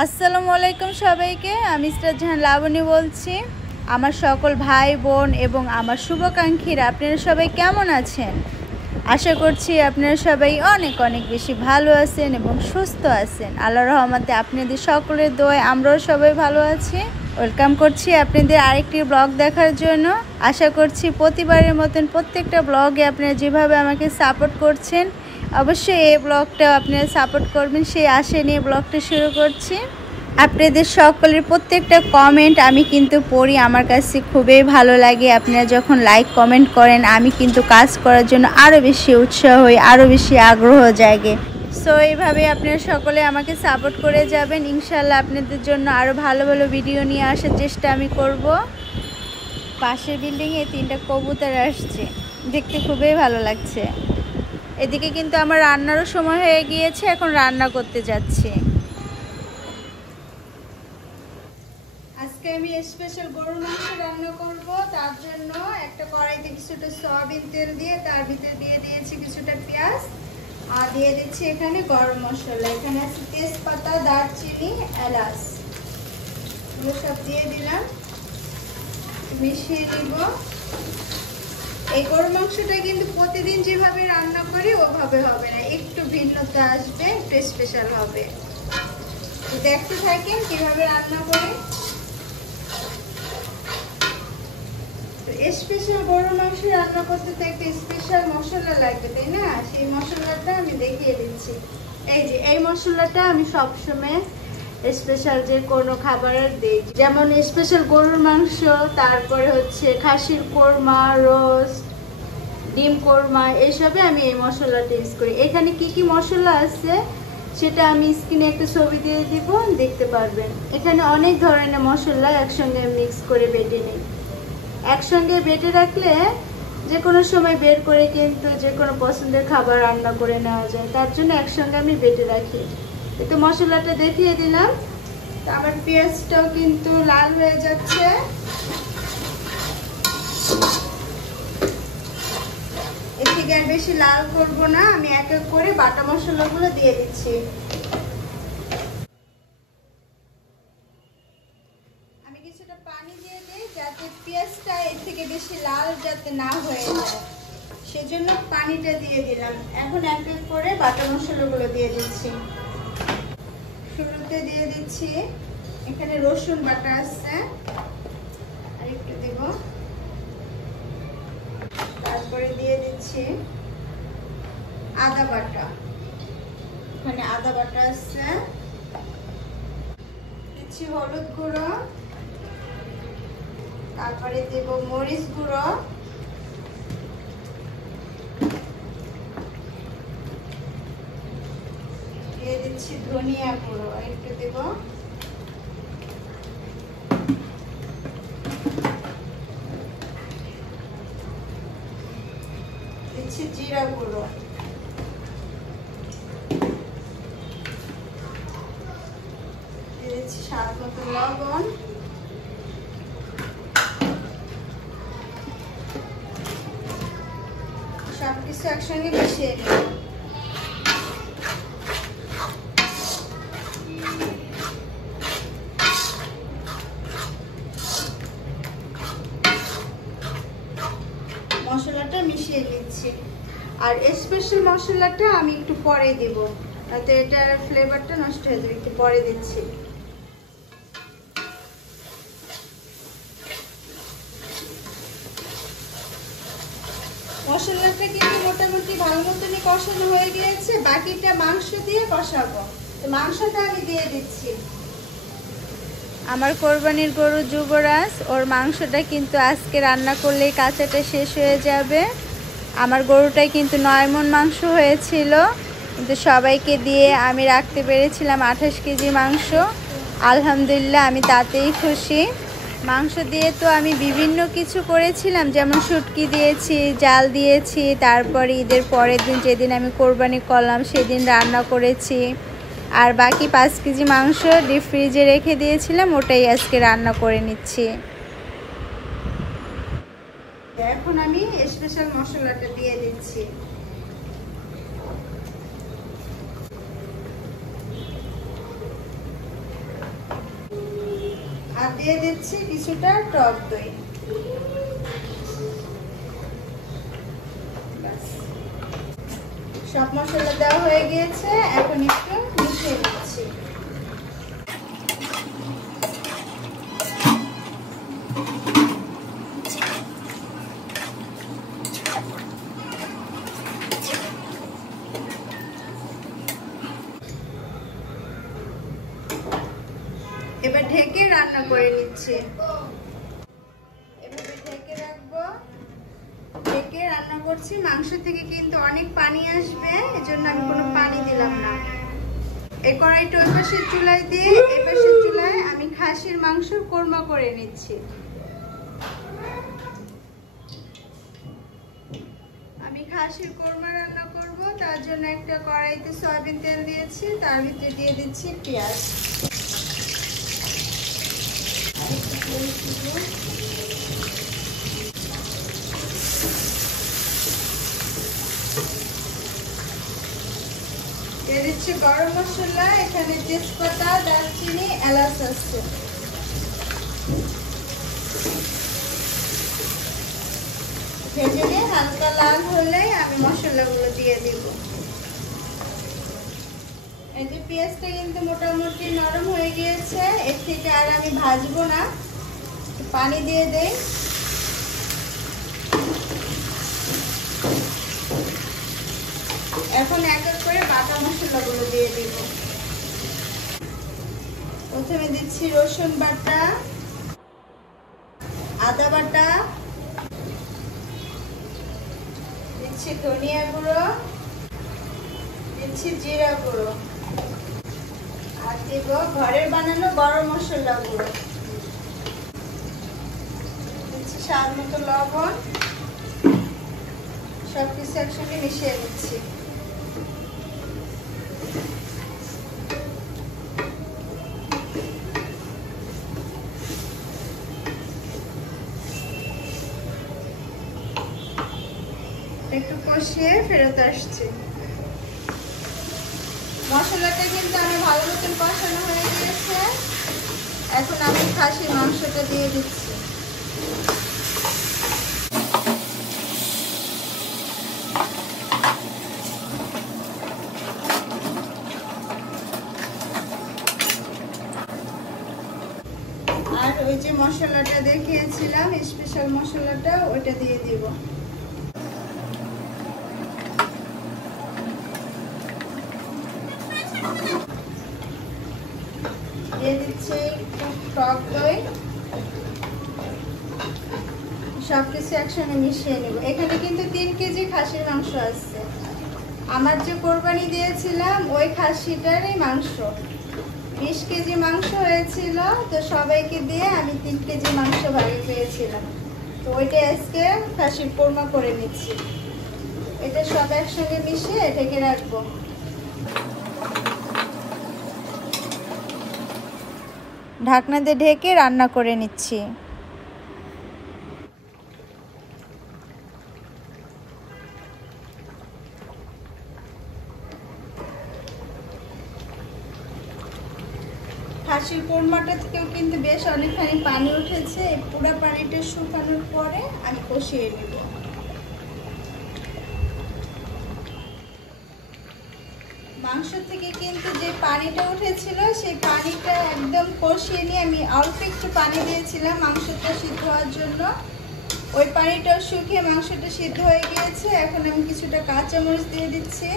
আসসালামু আলাইকুম সবাইকে। আমি ইসরাত জাহান লাবণী বলছি। আমার সকল ভাই বোন এবং আমার শুভাকাঙ্ক্ষীরা আপনারা সবাই কেমন আছেন? আশা করছি আপনারা সবাই অনেক অনেক বেশি ভালো আছেন এবং সুস্থ আছেন। আল্লাহর রহমতে আপনাদের সকলের দোয়ায় আমরাও সবাই ভালো আছি। ওয়েলকাম করছি আপনাদের আরেকটি ব্লগ দেখার জন্য। আশা করছি প্রতিবারের মতন প্রত্যেকটা ব্লগে আপনারা যেভাবে আমাকে সাপোর্ট করছেন, অবশ্যই এই ব্লগটাও আপনারা সাপোর্ট করবেন, সেই আশা নিয়ে ব্লগটা শুরু করছি। আপনাদের সকলের প্রত্যেকটা কমেন্ট আমি কিন্তু পড়ি, আমার কাছে খুবই ভালো লাগে। আপনারা যখন লাইক কমেন্ট করেন আমি কিন্তু কাজ করার জন্য আরও বেশি উৎসাহ হই, আরও বেশি আগ্রহ জাগে। সো এইভাবে আপনারা সকলে আমাকে সাপোর্ট করে যাবেন। ইনশাল্লাহ আপনাদের জন্য আরও ভালো ভালো ভিডিও নিয়ে আসার চেষ্টা আমি করব। পাশের বিল্ডিংয়ে 3টা কবুতর আসছে, দেখতে খুবই ভালো লাগছে। এদিকে কিন্তু আমার রান্নারও সময় হয়ে গিয়েছে, এখন রান্না করতে যাচ্ছি। আজকে আমি স্পেশাল গরুর মাংস রান্না করব। তার জন্য একটা কড়াইতে কিছুটা সয়াবিন তেল দিয়ে তার ভিতরে দিয়ে দিয়েছি কিছুটা পেঁয়াজ, আর দিয়ে দিচ্ছি এখানে গরম মশলা। এখানে আছে তেজপাতা, দারচিনি, এলাচ, এগুলো সব দিয়ে দিলাম, মিশিয়ে নিব। এই গরুর মাংসটা কিন্তু প্রতিদিন যেভাবে রান্না করি ওভাবে হবে না, একটু ভিন্নতা আসবে, একটু স্পেশাল হবে। দেখতে থাকেন কিভাবে রান্না করি। স্পেশাল গরুর মাংস রান্না করতে তো একটা স্পেশাল মশলা লাগবে, তাই না? সেই মশলাটা আমি দেখিয়ে দিচ্ছি। এই যে এই মশলাটা আমি সবসময় স্পেশাল যে কোনো খাবারের দিই, যেমন স্পেশাল গরুর মাংস, তারপরে হচ্ছে খাসির কোরমা, রোস্ট, ডিম কোরমা, এইসবে আমি এই মশলাটা ইউজ করি। এখানে কি কি মশলা আছে সেটা আমি স্ক্রিনে একটা ছবি দিয়ে দিব, দেখতে পারবেন। এখানে অনেক ধরনের মশলা একসঙ্গে মিক্স করে বেটে নিই। একসঙ্গে বেটে রাখলে যে কোনো সময় বের করে কিন্তু যে কোনো পছন্দের খাবার রান্না করে নেওয়া যায়, তার জন্য একসঙ্গে আমি বেটে রাখি। তো মশলাটা দেখিয়ে দিলাম। তো আমার পেঁয়াজটাও কিন্তু লাল হয়ে যাচ্ছে। এর থেকে আর বেশি লাল করব না, আমি এক এক করে বাটা মশলাগুলো দিয়ে দিচ্ছি। আমি কিছুটা পানি দিয়ে দিই যাতে পেঁয়াজটা এর থেকে বেশি লাল যাতে না হয়ে যায়, সেজন্য পানিটা দিয়ে দিলাম। এখন এক এক করে বাটা মশলাগুলো দিয়ে দিচ্ছি। শুরুতে দিয়ে দিচ্ছি এখানে রসুন বাটা আছে, আর একটু দেব। তারপরে দিয়ে দিচ্ছি আদা বাটা, এখানে আদা বাটা আছে। দিচ্ছি হলুদ গুঁড়ো, তারপরে দেব মরিচ গুঁড়ো, দিয়ে দিচ্ছি ধনিয়া গুঁড়ো, একটু দেব। দিচ্ছি জিরা গুঁড়ো, দিয়ে দিচ্ছি স্বাদ মতো লবণ, সবকিছু একসঙ্গে মিশিয়ে নেব। মশলাটা মিশিয়ে নিচ্ছি। আর স্পেশাল মশলাটা আমি একটু পরে দেব, তো এটার ফ্লেভারটা নষ্ট হয়ে যাবে, একটু পরে দিচ্ছি। মশলাটা কিন্তু মোটামুটি ভালো মতনই কষানো হয়ে গিয়েছে, বাকিটা মাংস দিয়ে কষাবো। তো মাংসটা আমি দিয়ে দিচ্ছি। আমার কোরবানির গরু যুবরাজ, ওর মাংসটা কিন্তু আজকে রান্না করলেই কাঁচাটা শেষ হয়ে যাবে। আমার গরুটাই কিন্তু 9 মণ মাংস হয়েছিল, কিন্তু সবাইকে দিয়ে আমি রাখতে পেরেছিলাম 28 কেজি মাংস। আলহামদুলিল্লাহ, আমি তাতেই খুশি। মাংস দিয়ে তো আমি বিভিন্ন কিছু করেছিলাম, যেমন শুটকি দিয়েছি, জাল দিয়েছি, তারপরে ঈদের পরের দিন যেদিন আমি কোরবানি করলাম সেদিন রান্না করেছি। আর বাকি 5 কেজি মাংস ডিপ ফ্রিজে রেখে দিয়েছিলাম, ওটাই আজকে রান্না করে নিচ্ছি। এখন আমি স্পেশাল মশলাটা দিয়ে দিচ্ছি। আর দিয়ে দিচ্ছি কিছুটা টক দই। সব মশলা দেওয়া হয়ে গিয়েছে, এখন একটু মিশিয়ে দিচ্ছি। এবার ঢেকে রান্না করে নিচ্ছি। এভাবে ঢেকে রাখবো। ঢেকে রান্না করছি। মাংস থেকে কিন্তু অনেক পানি আসবে, এজন্য আমি কোনো পানি দিলাম না। এই কড়াইটা ওই পাশের চুলায় দিয়ে এই পাশের চুলায় আমি খাসির মাংস কোরমা করে নিচ্ছি। আমি খাসির কোরমা রান্না করব, তার জন্য একটা কড়াইতে সয়াবিন তেল দিয়েছি, তার ভিতরে দিয়ে দিচ্ছি পেঁয়াজ। দিয়ে দিচ্ছি গরম মশলা, এখানে তেজপাতা, দারচিনি, এলাচ আছে। ভেজে নিয়ে হালকা লাল হলে আমি মশলাগুলো দিয়ে দিব। এই যে পেঁয়াজটা কিন্তু মোটামুটি নরম হয়ে গিয়েছে, এর থেকে আর আমি ভাজবো না, পানি দিয়ে দেই। এখন এক এক করে বাটা মশলাগুলো দিয়ে দিব। প্রথমে দিচ্ছি রসুন বাটা, আদা বাটা, দিচ্ছি ধনিয়া গুঁড়ো, দিচ্ছি জিরা গুঁড়ো, আর দিব ঘরের বানানো গরম মশলা গুঁড়ো, দিচ্ছি স্বাদ মতো লবণ। সবকিছু একসঙ্গে মিশিয়ে দিচ্ছি। একটু কষিয়ে ফেরত আসছি। মশলাটা কিন্তু আমি ভালো মতন কষানো হয়ে গিয়েছে, এখন আমি খাসির মাংসটা দিয়ে দিচ্ছি। আর ওই যে মশলাটা দেখিয়েছিলাম স্পেশাল মশলাটা, ওইটা দিয়ে দিব। দিয়ে দিচ্ছি টক দই। সবকিছু একসঙ্গে মিশিয়ে নেব। এখানে কিন্তু 3 কেজি খাসির মাংস আছে। আমার যে কোরবানি দিয়েছিলাম ওই খাসিটারই মাংস 20 কেজি মাংস হয়েছিল, তো সবাইকে দিয়ে আমি 3 কেজি মাংস ভাগে পেয়েছিলাম। তো ওইটা আজকে খাসির কোরমা করে নিচ্ছি। এটা সব একসঙ্গে মিশিয়ে ঢেকে রাখবো। ঢাকনা দিয়ে ঢেকে রান্না করে নিচ্ছি। খাসির কোরমাটা থেকেও কিন্তু বেশ অনেকখানি পানি উঠেছে। পুরো পানিটা শুকানোর পরে আমি কষিয়ে নেব। মাংস থেকে কিন্তু যে পানিটা উঠেছিল সেই পানিটা একদম কষিয়ে নিয়ে আমি অল্প একটু পানি দিয়েছিলাম মাংসটা সিদ্ধ হওয়ার জন্য। ওই পানিটাও শুকিয়ে মাংসটা সিদ্ধ হয়ে গিয়েছে। এখন আমি কিছুটা কাঁচামরিচ দিয়ে দিচ্ছি,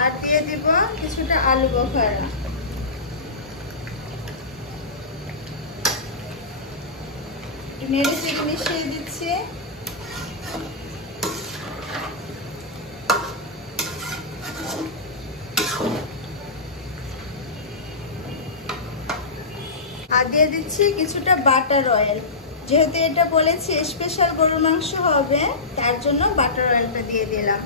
আর দিয়ে দিব কিছুটা আলু বোখারা। নেড়ে চেড়ে মিশিয়ে দিচ্ছি। আর দিয়ে দিচ্ছি কিছুটা বাটার অয়েল। যেহেতু এটা বলেছি স্পেশাল গরুর মাংস হবে, তার জন্য বাটার অয়েলটা দিয়ে দিলাম।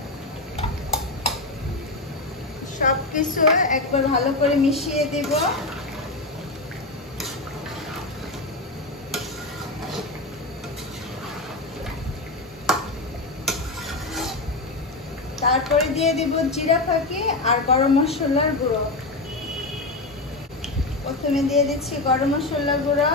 সবকিছু একবার ভালো করে মিশিয়ে দিব। তারপরে দিয়ে দিব জিরা ফাঁকি আর গরম মশলার গুঁড়ো। প্রথমে দিয়ে দিচ্ছি গরম মশলা গুঁড়ো,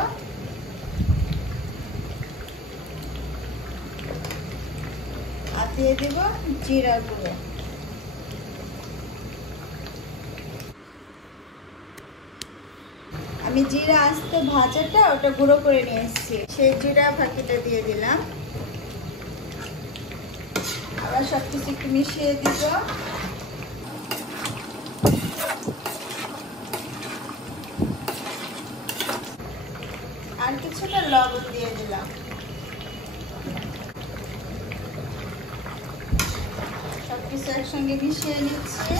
আর দিয়ে দিব জিরা গুঁড়ো। আমি জিরা আস্তে ভাজাটা ওটা গুঁড়ো করে নিয়ে এসেছি, সেই জিরা ফাঁকিটা দিয়ে দিলাম। আবার সবকিছু একটু মিশিয়ে দিব। আর কিছুটা লবণ দিয়ে দিলাম। সবকিছু একসঙ্গে মিশিয়ে নিচ্ছি।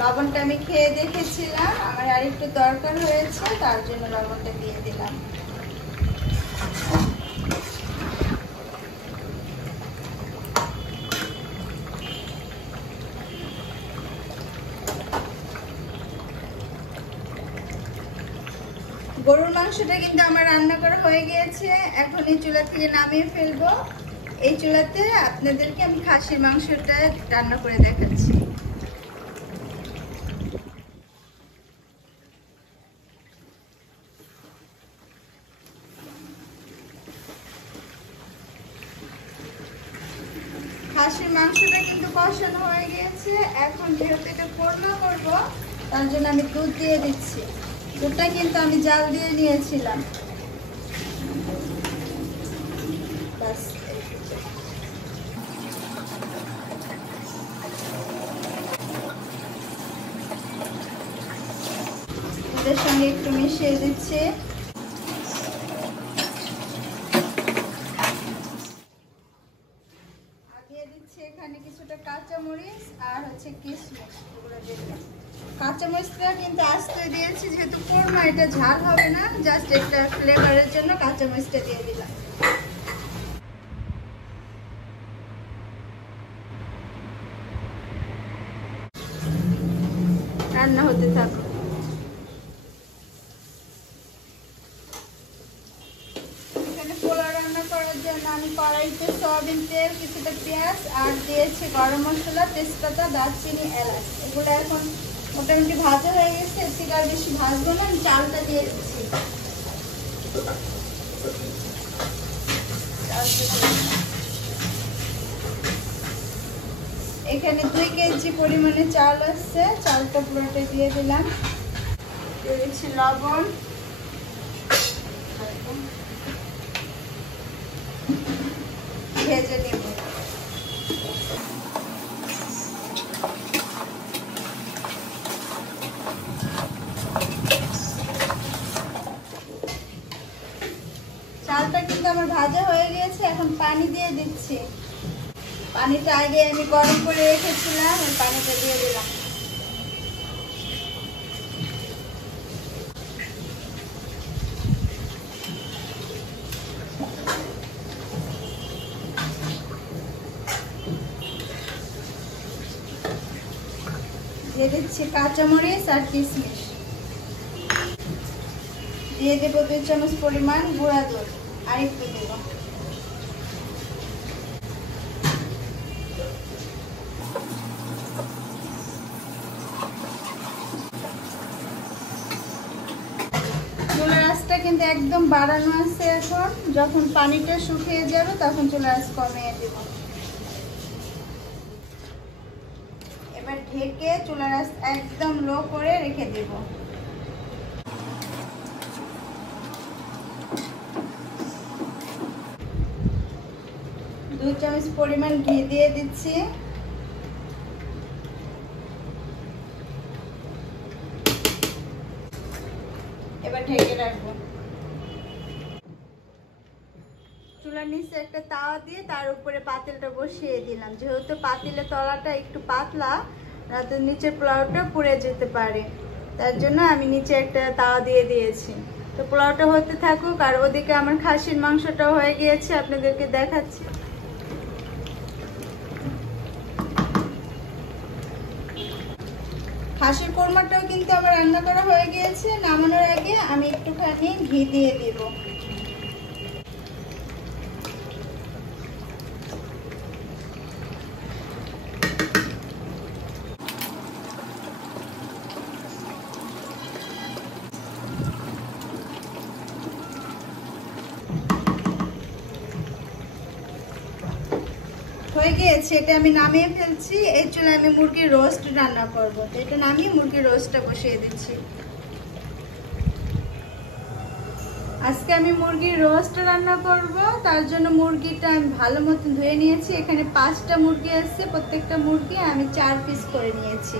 লবণটা আমি খেয়ে দেখেছিলাম, আমার আর একটু দরকার হয়েছে, তার জন্য লবণটা দিয়ে দিলাম। গরুর মাংসটা কিন্তু আমার রান্না করা হয়ে গিয়েছে, এখন এই চুলা থেকে নামিয়ে ফেলবো। এই চুলাতে আপনাদেরকে আমি খাসির মাংসটা রান্না করে দেখাচ্ছি। খাসির মাংসটা কিন্তু কষানো হয়ে গিয়েছে। এখন যেহেতু এটা কোরমা করবো, তার জন্য আমি দুধ দিয়ে দিচ্ছি। দুধটা কিন্তু আমি জাল দিয়ে নিয়েছিলাম। দুধের সঙ্গে একটু মিশিয়ে দিচ্ছি। এখানে কিছুটা কাঁচামরিচ আর হচ্ছে কিশমিশ, কাঁচামরিচটা কিন্তু আস্তে দিয়েছি, যেহেতু কোরমা এটা ঝাল হবে না, জাস্ট একটা ফ্লেভারের জন্য কাঁচামরিচটা দিয়ে দিলাম। রান্না হতে থাকো। আমি কড়াইতে সয়াবিন তেল, কিছুটা পেঁয়াজ আর দিয়েছি গরম মশলা, তেজপাতা, দারচিনি, এলাচ। এগুলো এখন মোটামুটি ভাজা হয়ে গেছে, এর থেকে আর বেশি ভাজবো না। আমি চালটা দিয়ে দিচ্ছি। এখানে 2 কেজি পরিমাণে চাল আছে, চালটা পুরোটা দিয়ে দিলাম। দিয়ে দিচ্ছি লবণ, ভেজে নিব। চালটা কিন্তু আমার ভাজা হয়ে গিয়েছে, এখন পানি দিয়ে দিচ্ছি। পানিটা আগে আমি গরম করে রেখেছিলাম, ওই পানিটা দিয়ে দিলাম। দিয়ে দিচ্ছি কাঁচামরিচ আর কিশমিশ। দিয়ে দেবো 2 চামচ পরিমাণ গুঁড়া দুধ, আর একটু দেব। চুলার আঁচটা কিন্তু একদম বাড়ানো আছে। এখন যখন পানিটা শুকিয়ে যাবে তখন চুলার আঁচ কমিয়ে দেব। এবার ঢেকে চুলার আঁচ একদম লো করে রেখে দেব। দুই চামচ পরিমাণ ঘি দিয়ে দিচ্ছি। এবার ঢেকে রাখবো। চুলার নিচে একটা তাওয়া দিয়ে তার উপরে পাতিলটা বসিয়ে দিলাম। যেহেতু পাতিলের তলাটা একটু পাতলা, রাতের নিচের পোলাওটা পুড়ে যেতে পারে, তার জন্য আমি নিচে একটা তাওয়া দিয়ে দিয়েছি। তো পোলাওটা হতে থাকুক, আর ওদিকে আমার খাসির মাংসটাও হয়ে গিয়েছে, আপনাদেরকে দেখাচ্ছি। খাসির কোরমাটাও কিন্তু আমার রান্না করা হয়ে গিয়েছে। নামানোর আগে আমি একটুখানি ঘি দিয়ে দেব। হয়ে গিয়েছে, এটা আমি নামিয়ে ফেলছি। এই চুলায় আমি মুরগির রোস্ট রান্না করব, তো এটা নামিয়ে মুরগির রোস্টটা বসিয়ে দিচ্ছি। আজকে আমি মুরগির রোস্ট রান্না করব, তার জন্য মুরগিটা আমি ভালো মতো ধুয়ে নিয়েছি। এখানে 5টা মুরগি আছে, প্রত্যেকটা মুরগি আমি 4 পিস করে নিয়েছি।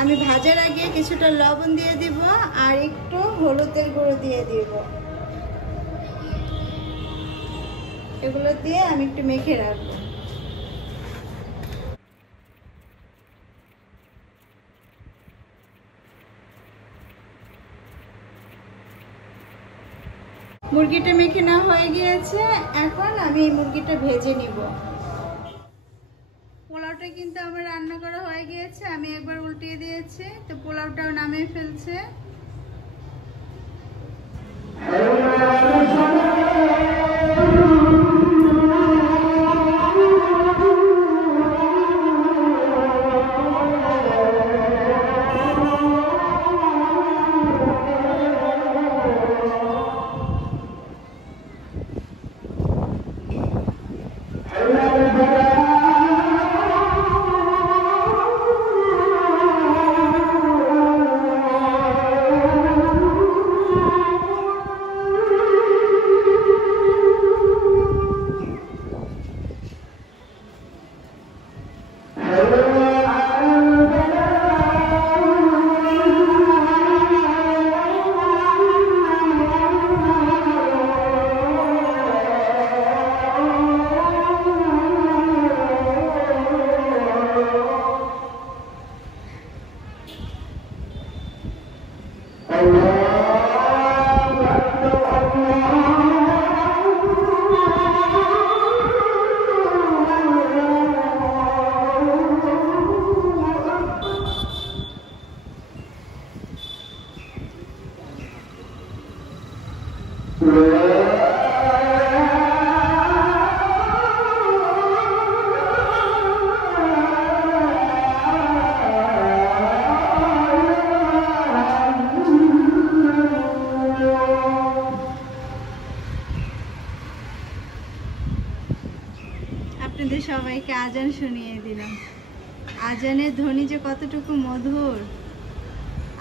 আমি ভাজার আগে কিছুটা লবণ দিয়ে দিব আর একটু হলুদের গুঁড়ো দিয়ে দিব। এগুলো দিয়ে আমি একটু মেখে রাখবো। মুরগিটা মেখে নেওয়া হয়ে গিয়েছে, এখন আমি এই মুরগিটা ভেজে নিব। পোলাওটা কিন্তু আমার রান্না করা হয়ে গিয়েছে, আমি একবার উল্টিয়ে দিয়েছি, তো পোলাওটাও নামিয়ে ফেলছে। আপনাদের সবাইকে আজান শুনিয়ে দিলাম। আজানের ধ্বনি যে কতটুকু মধুর।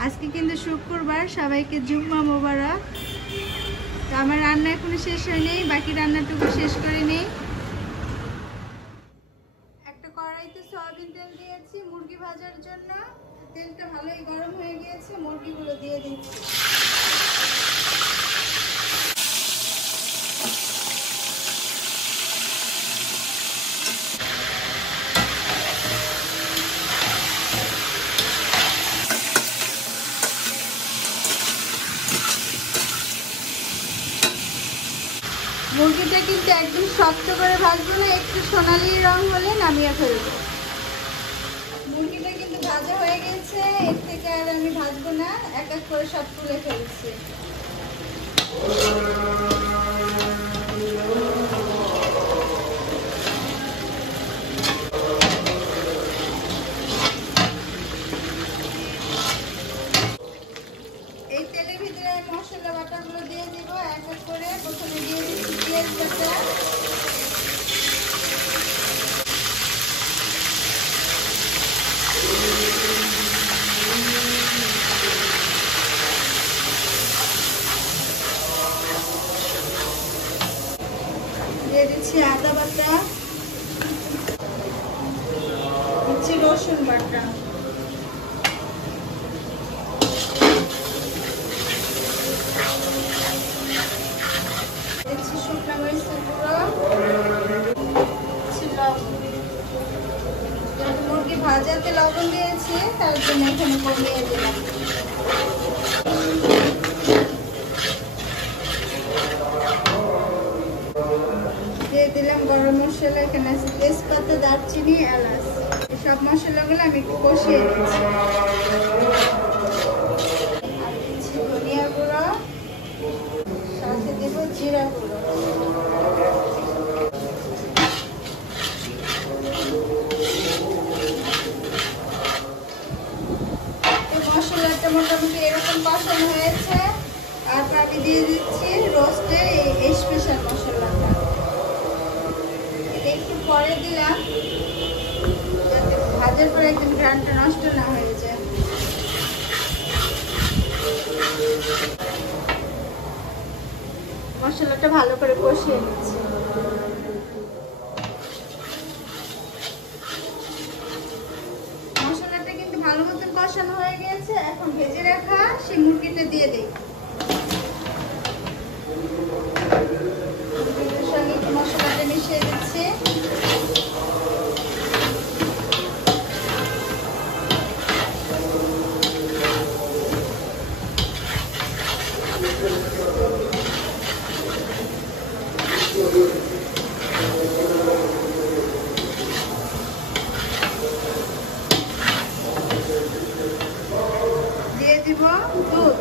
আজকে কিন্তু শুক্রবার, সবাইকে জুম্মা মোবারক। তো আমার রান্না এখনো শেষ হয়নি, বাকি রান্নাটুকু শেষ করে নেই। একটা কড়াইতে সয়াবিন তেল দিয়েছি মুরগি ভাজার জন্য। তেলটা ভালোই গরম হয়ে গিয়েছে, মুরগিগুলো দিয়ে দিচ্ছি। মুরগিটা কিন্তু একদম শক্ত করে ভাজবো না, একটু সোনালি রং হলে নামিয়ে ফেলবো। মুরগিটা কিন্তু ভাজা হয়ে গেছে, এর থেকে আর আমি ভাজবো না, এক এক করে সব তুলে ফেলছি। এই তেলের ভিতরে মশলা বাটাগুলো দিয়ে দিব এক এক করে। প্রথমে দিয়ে দিচ্ছি পেঁয়াজ বাটা, দিয়ে দিচ্ছি আদা বাটা, দিচ্ছি রসুন বাটা, দিচ্ছি শুকনো মরিচের গুঁড়ো, দিচ্ছি লবণ। মুরগি ভাজাতে লবণ দিয়েছি, তার জন্য এখানে কমিয়ে দিলাম। দিয়ে দিলাম গরম মশলা, এখানে আছে তেজপাতা, দারচিনি, এলাচ। সব মশলাগুলো আমি একটু কষিয়ে দিচ্ছি। আর দিচ্ছি ধনিয়া গুঁড়ো, সাথে দেব জিরা গুঁড়ো। মশলাটা মোটামুটি এরকম কষানো হয়েছে, আর আমি দিয়ে দিচ্ছি রোস্টের এই স্পেশাল মশলাটা। একটু পরে দিলাম যাতে ভাজার পরে একদম ঘ্রাণটা নষ্ট না হয়ে যায়। মশলাটা ভালো করে কষিয়ে নিচ্ছি। মশলাটা কিন্তু ভালো মতন কষানো হয়ে গেছে। এখন ভেজে রাখা সেই মুরগিটা দিয়ে দিই। মুরগির সঙ্গে একটু মশলাটা মিশিয়ে দিচ্ছি। দিয়ে দিব দুধ।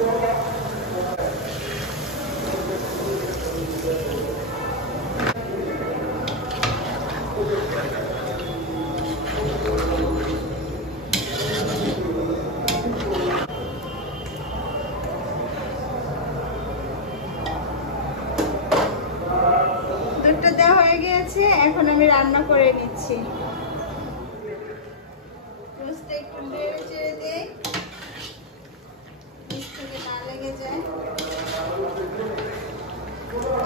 দুধটা দেওয়া হয়ে গিয়েছে, এখন আমি রান্না করে নিচ্ছি। রোস্টটা একটু নেড়ে চেড়ে দিই, না লেগে যায়।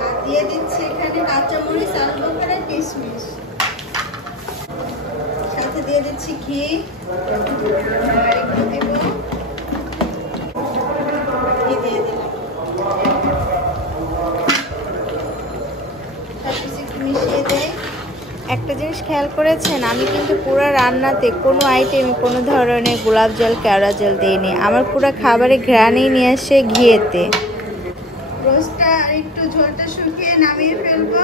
আর দিয়ে দিচ্ছি এখানে কাঁচামরিচ, আলু বোখারা, কিশমিশ, সাথে দিয়ে দিচ্ছি ঘি আর একটু দেব, ঘি দিয়ে দিলাম। মিশিয়ে দেয়। একটা জিনিস খেয়াল করেছেন, আমি কিন্তু পুরো রান্নাতে কোনো আইটেমে কোনো ধরনের গোলাপ জল, কেওড়া জল দিইনি। আমার পুরো খাবারে ঘ্রাণেই নিয়ে আসে ঘিয়েতে। রোস্টটা আর একটু ঝোলটা শুকিয়ে নামিয়ে ফেলবো।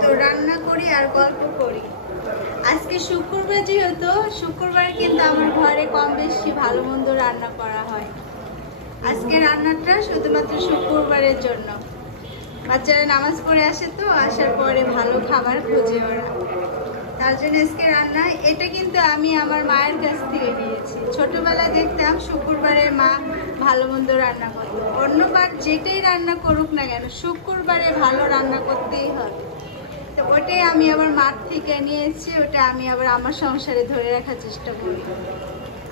তো রান্না করি আর গল্প করি। আজকে শুক্রবার, যেহেতু শুক্রবারে কিন্তু আমার ঘরে কম বেশি ভালো মন্দ রান্না করা হয়। আজকে রান্নাটা শুধুমাত্র শুক্রবারের জন্য। বাচ্চারা নামাজ পড়ে আসে, তো আসার পরে ভালো খাবার খোঁজে ওরা, তার জন্য আজকে রান্না। এটা কিন্তু আমি আমার মায়ের কাছ থেকে নিয়েছি। ছোটবেলায় দেখতাম শুক্রবারে মা ভালো মন্দ রান্না করত। অন্যবার যেটাই রান্না করুক না কেন, শুক্রবারে ভালো রান্না করতেই হবে। তো ওটাই আমি আবার মার থেকে নিয়েছি, ওটা আমি আবার আমার সংসারে ধরে রাখার চেষ্টা করি।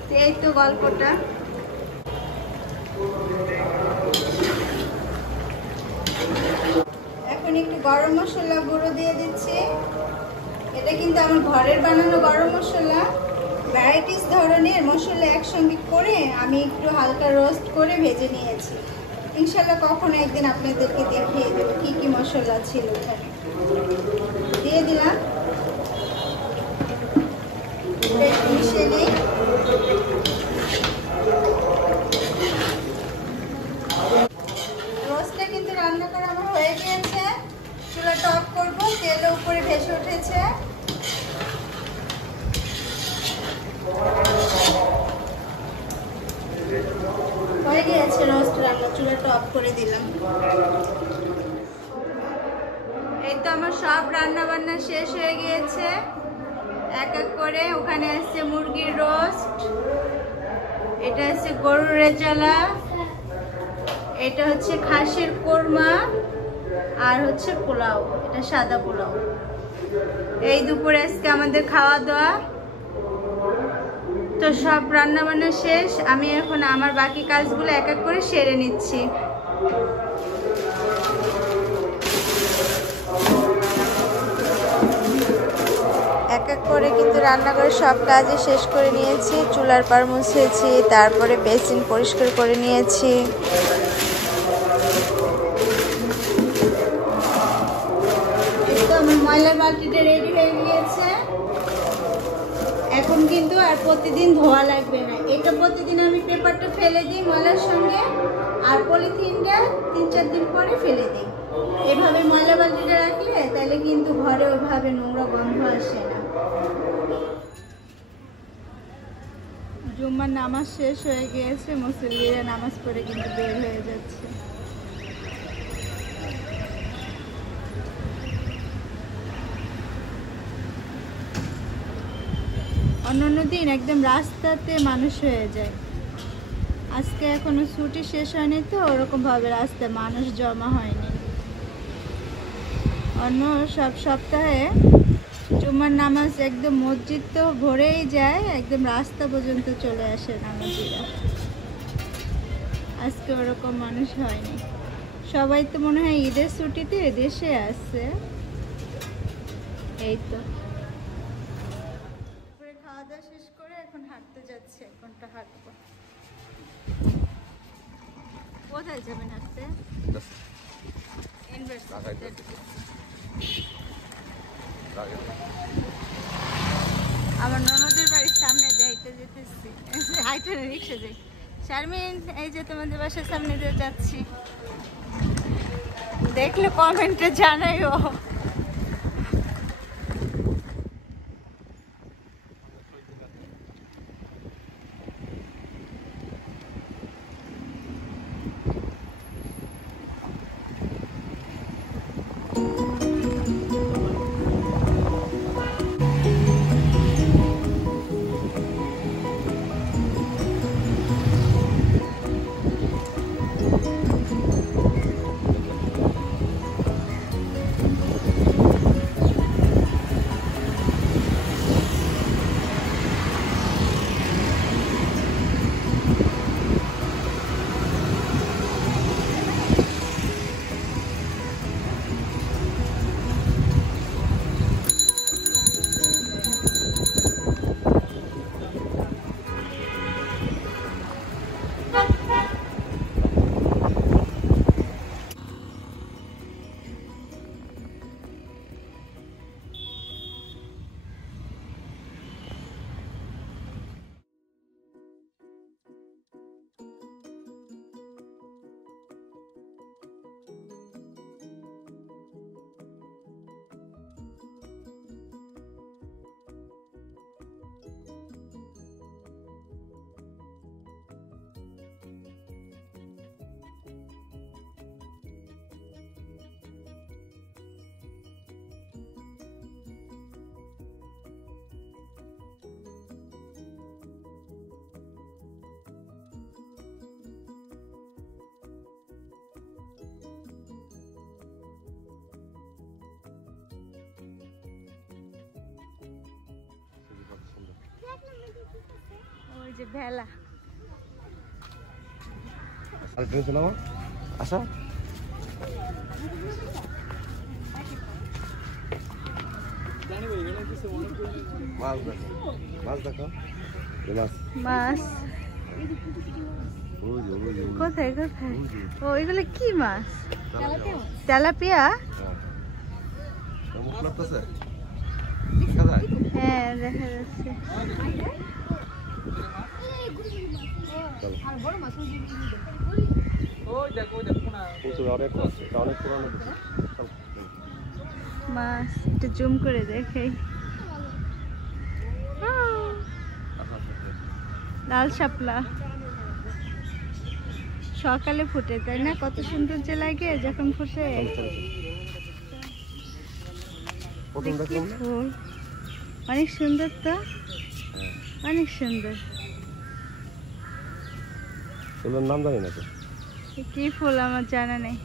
তো এই তো গল্পটা। এখন একটু গরম মশলা গুঁড়ো দিয়ে দিচ্ছি। এটা কিন্তু আমার ঘরের বানানো গরম মশলা। ভ্যারাইটিস ধরনের মশলা একসঙ্গে করে আমি একটু হালকা রোস্ট করে ভেজে নিয়েছি। ইনশাল্লাহ কখনো একদিন আপনাদেরকে দেখিয়ে দেবো কী কী মশলা ছিল এখানে। দিয়ে দিলাম, মিশিয়ে নেই। রোস্টটা কিন্তু রান্না করা আমার হয়ে গিয়েছে। চুলাটা অফ করবো, তেল উপরে ভেসে উঠেছে। হয়ে গিয়েছে রোস্ট রান্না, চুলাটা অফ করে দিলাম। এই তো আমার সব রান্না বান্না শেষ হয়ে গিয়েছে। এক এক করে ওখানে আসছে মুরগির রোস্ট, এটা হচ্ছে গরুর রেজালা, এটা হচ্ছে খাসির কোরমা, আর হচ্ছে পোলাও, এটা সাদা পোলাও। এই দুপুরে আজকে আমাদের খাওয়া দাওয়া। তো সব রান্না বান্না শেষ। আমি এখন আমার বাকি কাজগুলো এক এক করে সেরে নিচ্ছি। এক এক করে কিন্তু রান্না করে সব কাজই শেষ করে নিয়েছি। চুলার পাড় মুছেছি, তারপরে বেসিন পরিষ্কার করে নিয়েছি। আমার ময়লার বালতিটা রেডি হয়ে গিয়েছে। এখন কিন্তু আর প্রতিদিন ধোয়া লাগবে না। এটা প্রতিদিন আমি পেপারটা ফেলে দিই ময়লার সঙ্গে, আর পলিথিনটা 3-4 দিন পরে ফেলে দিই। এভাবে ময়লা বালতিটা রাখলে তাহলে কিন্তু ঘরে ওইভাবে নোংরা গন্ধ আসে না। জুম্মার নামাজ শেষ হয়ে গিয়েছে, মুসল্লিরা নামাজ পড়ে কিন্তু বের হয়ে যাচ্ছে। অন্যান্য দিন একদম রাস্তাতে মানুষ হয়ে যায়। আজকে এখনো ছুটি শেষ হয়নি, তো ওরকমভাবে রাস্তায় মানুষ জমা হয়নি। অন্য সব সপ্তাহে জুমার নামাজ একদম মসজিদ তো ভরেই যায়, একদম রাস্তা পর্যন্ত চলে আসে নামাজিরা। আজকে ওরকম মানুষ হয়নি, সবাই তো মনে হয় ঈদের ছুটিতে দেশে আছে। এই তো খাওয়া দাওয়া শেষ করে এখন হাঁটতে যাচ্ছে, কোনটা হাঁটবো। কোথায় যাবেন হাঁটতে? আমার ননদের বাড়ির সামনে যাইতে যেতেছি, হাইটে রিক্সা যাই। শারমিন, এই যে তোমাদের বাসার সামনে দিয়ে যাচ্ছি, দেখলে কমেন্টে জানাইও। ওই যে ভেলা। আর তুমি শোনাও আচ্ছা মাছ দেখো মাছ কোথায় কোথায়? ও এগুলো কি মাছ? তেলাপিয়া। হ্যাঁ দেখা যাচ্ছে। মাছ একটু জুম করে দেখাই। লাল শাপলা সকালে ফুটে, তাই না? কত সুন্দর যে লাগে যখন ফুটে। ফুল অনেক সুন্দর তো, অনেক সুন্দর। ফুলের নাম জানি না তো কি ফুল আমার জানা নেই।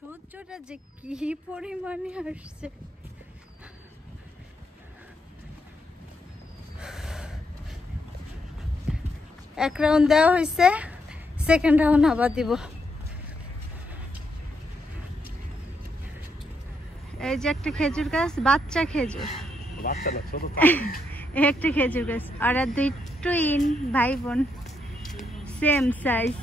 সূর্যটা যে কি পরিমাণে আসছে, এক রাউন্ড দেওয়া হয়েছে, সেকেন্ড রাউন্ড আবার দিব। এই যে একটা খেজুর গাছ, বাচ্চা খেজুর, একটা খেজুর গাছ, আর দুই টুইন ভাই বোন, সেম সাইজ।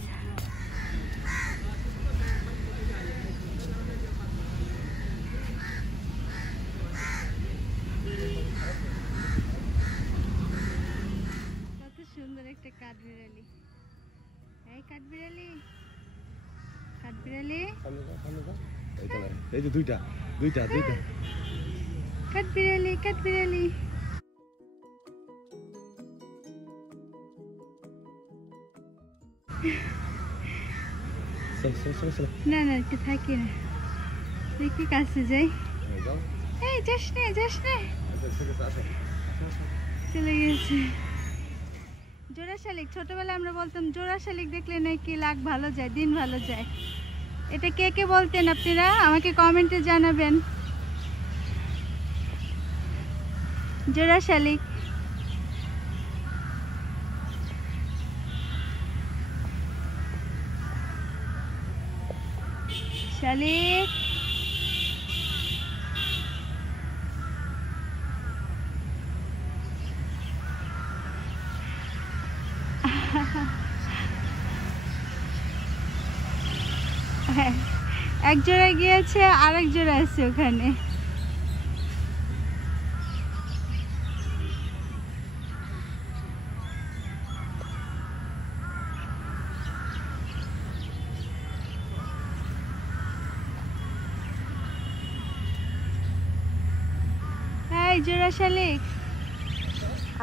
কত সুন্দর একটা কাঠবিড়ালি। এই যে দুইটা দুইটা দুইটা কাঠবিড়ালি কাঠবিড়ালি। চল চল চল চল না না একটু থাকি না, দেখি কাছে যাই। যাও এই যাস নে যাস নে, চলে গেছে। জোড়া শালিক, ছোটবেলায় আমরা বলতাম জোড়া শালিক দেখলে নাকি লাক ভালো যায়, দিন ভালো যায়। এটা কে কে বলতেন আপনারা আমাকে কমেন্টে জানাবেন। জোড়া শালিক। শালিক হ্যাঁ, এক জোড়া গিয়েছে, আরেক জোড়া আছে ওখানে। এই জোড়া শালিক।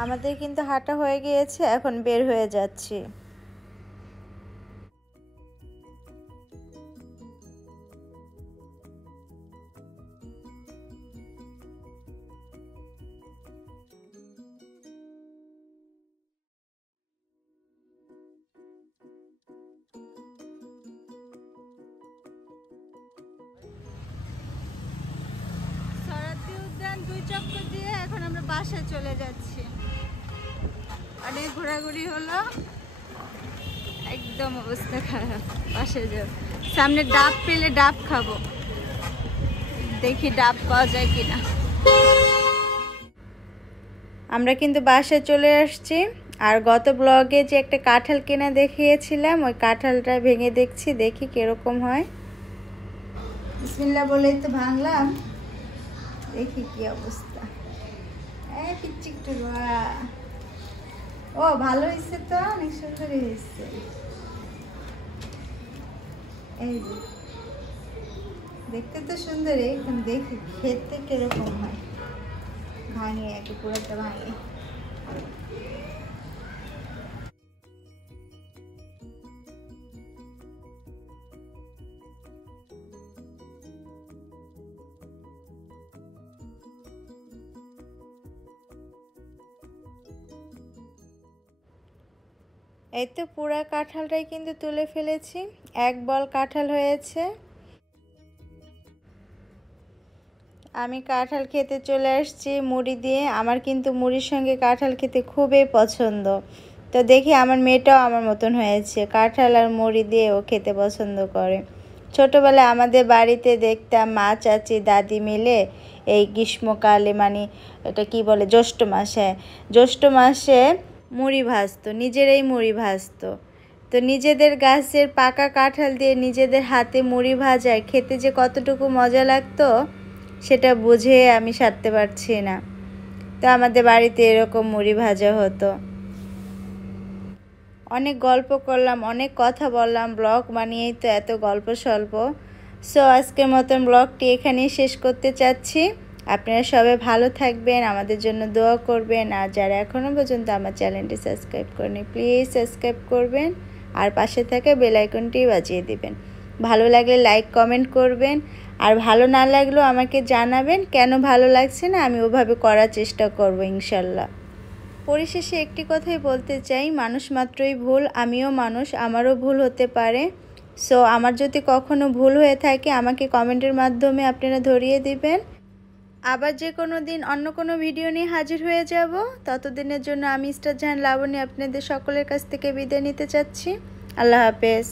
আমাদের কিন্তু হাঁটা হয়ে গিয়েছে, এখন বের হয়ে যাচ্ছি। সরাতি উদ্যান 2 চক্কর দিয়ে এখন আমরা বাসায় চলে যাচ্ছি। অনেক ঘোরাঘুরি হলো, একদম অবস্থা খারাপ। বাসায় যাব, সামনে ডাব পেলে ডাব খাবো, দেখি ডাব পাওয়া যায় কিনা। আমরা কিন্তু বাসায় চলে আসছি। আর গত ব্লগে যে একটা কাঁঠাল কেনা দেখিয়েছিলাম, ওই কাঁঠালটা ভেঙে দেখছি, দেখি কিরকম হয়। বিসমিল্লাহ বলেই তো ভাঙলাম, দেখি কি অবস্থা। ও ভালো হয়েছে তো, অনেক সুন্দর হয়েছে। এই যে দেখতে তো সুন্দর, এখন দেখি খেতে কিরকম হয়। ভাঙে একটু, পুরোটা ভাঙে। এই তো পুরা কাঁঠালটাই কিন্তু তুলে ফেলেছি, এক বল কাঁঠাল হয়েছে। আমি কাঁঠাল খেতে চলে আসছি মুড়ি দিয়ে। আমার কিন্তু মুড়ির সঙ্গে কাঁঠাল খেতে খুবই পছন্দ। তো দেখি আমার মেয়েটাও আমার মতন হয়েছে, কাঁঠাল আর মুড়ি দিয়ে ও খেতে পছন্দ করে। ছোটোবেলায় আমাদের বাড়িতে দেখতাম মা, চাচি, দাদি মিলে এই গ্রীষ্মকালে, মানে এটা কি বলে, জ্যৈষ্ঠ মাসে, জ্যৈষ্ঠ মাসে মুড়ি ভাজতো, নিজেরাই মুড়ি ভাজতো। তো নিজেদের গাছের পাকা কাঁঠাল দিয়ে নিজেদের হাতে মুড়ি ভাজায় খেতে যে কতটুকু মজা লাগতো সেটা বুঝে আমি সারতে পারছি না। তো আমাদের বাড়িতে এরকম মুড়ি ভাজা হতো। অনেক গল্প করলাম, অনেক কথা বললাম, ব্লগ বানিয়েই তো এত গল্প স্বল্প। সো আজকের মতন ব্লগটি এখানেই শেষ করতে চাচ্ছি। আপনারা সবাই ভালো থাকবেন, আমাদের জন্য দোয়া করবেন। আর যারা এখনও পর্যন্ত আমার চ্যানেলটি সাবস্ক্রাইব করেনি, প্লিজ সাবস্ক্রাইব করবেন আর পাশে থাকা বেল আইকনটি বাজিয়ে দিবেন। ভালো লাগলে লাইক কমেন্ট করবেন, আর ভালো না লাগলেও আমাকে জানাবেন কেন ভালো লাগছে না, আমি ওভাবে করার চেষ্টা করব ইনশাল্লাহ। পরিশেষে একটি কথাই বলতে চাই, মানুষ মাত্রই ভুল, আমিও মানুষ, আমারও ভুল হতে পারে। সো আমার যদি কখনো ভুল হয়ে থাকে আমাকে কমেন্টের মাধ্যমে আপনারা ধরিয়ে দিবেন। আবার যে কোনো দিন অন্য কোনো ভিডিও নিয়ে হাজির হয়ে যাব। ততদিনের জন্য আমি স্টার জাহান লাবণী আপনাদের সকলের কাছ থেকে বিদায় নিতে চাচ্ছি। আল্লাহ হাফেজ।